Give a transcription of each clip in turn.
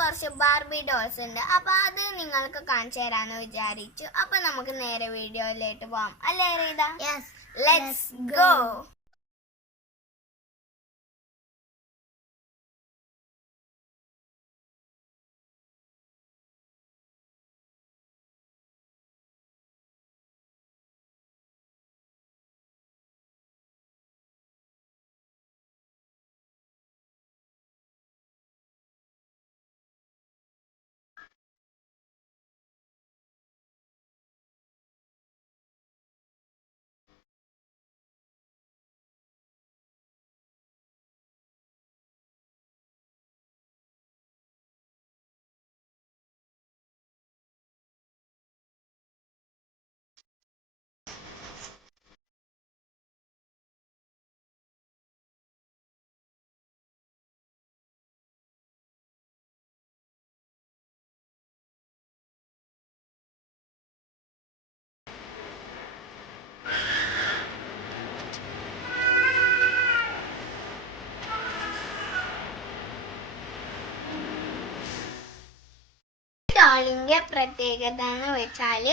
കുറച്ച് Barbie dolls ഉണ്ട്. അപ്പോൾ അത് നിങ്ങൾക്ക് കാണിച്ചു തരാമെന്ന് വിചാരിച്ചു. അപ്പോൾ നമുക്ക് നേരെ വീഡിയോയിലേക്ക് പോകാം അല്ലേ റീത? Let's go. ഡോളിന്റെ പ്രത്യേകത എന്ന് വെച്ചാൽ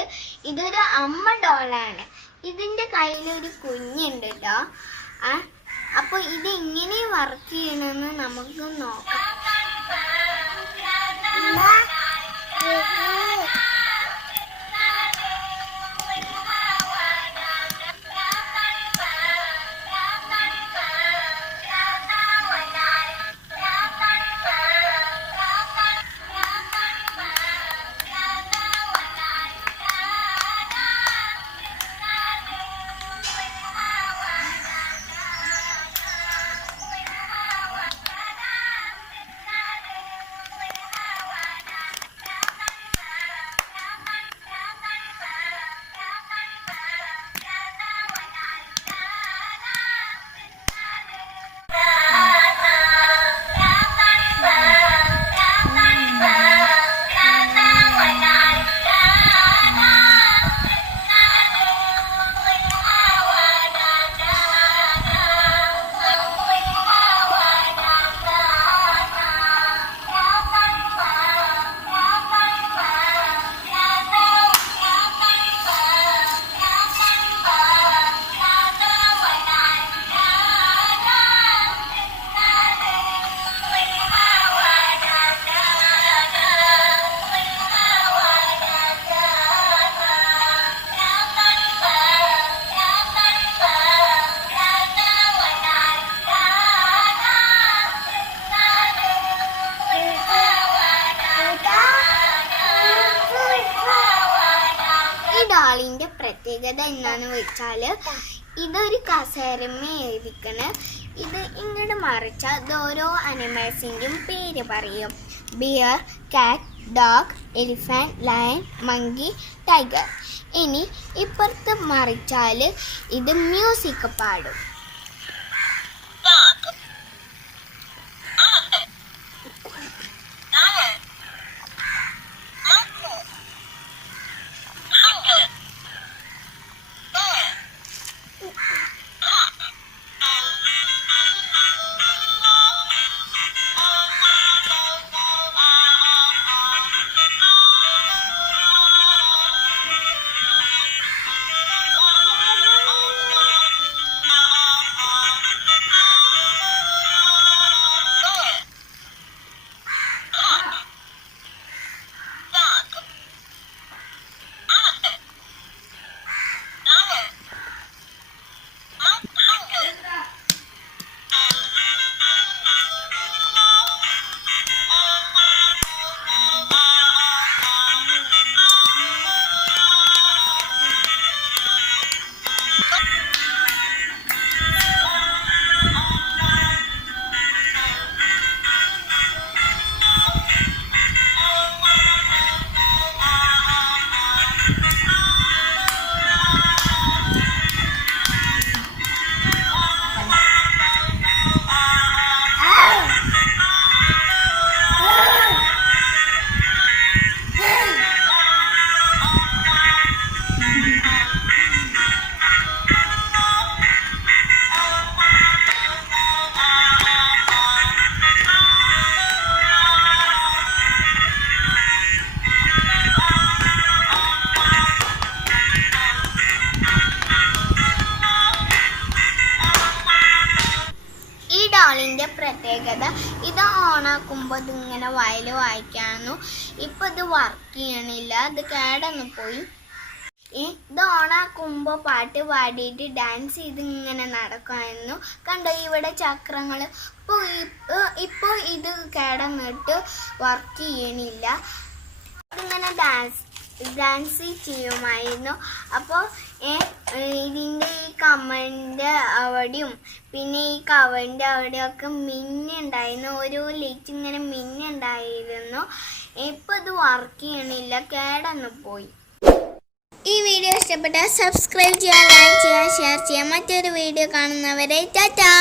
ഇതൊരു അമ്മ ഡോളാണ്. ഇതിന്റെ കയ്യിലൊരു കുഞ്ഞുണ്ട് കേട്ടോ. അപ്പോൾ ഇത് എങ്ങനെ വർക്ക് ചെയ്യണമെന്ന് നമുക്ക് നോക്കാം. ഡോളിന്റെ പ്രത്യേകത എന്താന്ന് വെച്ചാൽ ഇതൊരു കസേരമേ എഴുതിക്കണ്. ഇത് ഇങ്ങോട്ട് മറിച്ചാൽ ഇത് ഓരോ അനിമൽസിൻ്റെയും പേര് പറയും. ബിയർ, കാറ്റ്, dog, elephant, lion, monkey, tiger. ഇനി ഇപ്പുറത്ത് മറിച്ചാൽ ഇത് മ്യൂസിക് പാടും. ഓണാക്കുമ്പോൾ ഇതിങ്ങനെ വയൽ വായിക്കായിരുന്നു. ഇപ്പം ഇത് വർക്ക് ചെയ്യണില്ല, ഇത് കേടന്ന് പോയി. ഇത് ഓണാക്കുമ്പോൾ പാട്ട് പാടിയിട്ട് ഡാൻസ് ചെയ്ത് ഇങ്ങനെ നടക്കുമായിരുന്നു. കണ്ടോ ഇവിടെ ചക്രങ്ങൾ. ഇപ്പോൾ ഇത് കിടന്നിട്ട് വർക്ക് ചെയ്യണില്ല. ഇതിങ്ങനെ ഡാൻസ് ചെയ്യുമായിരുന്നു. അപ്പോൾ ഇതിൻ്റെ ഈ കമ്മലിൻ്റെ അവിടെയും പിന്നെ ഈ കവറിൻ്റെ അവിടെയൊക്കെ മിന്നുണ്ടായിരുന്നു. ഒരു ലൈറ്റ് ഇങ്ങനെ മിന്നുണ്ടായിരുന്നു. ഇപ്പോൾ ഇത് വർക്ക് ചെയ്യണില്ല, കേടന്ന് പോയി. ഈ വീഡിയോ ഇഷ്ടപ്പെട്ടാൽ സബ്സ്ക്രൈബ് ചെയ്യുക, ലൈക്ക് ചെയ്യുക, ഷെയർ ചെയ്യുക. മറ്റൊരു വീഡിയോ കാണുന്നവരെ ടാറ്റാ.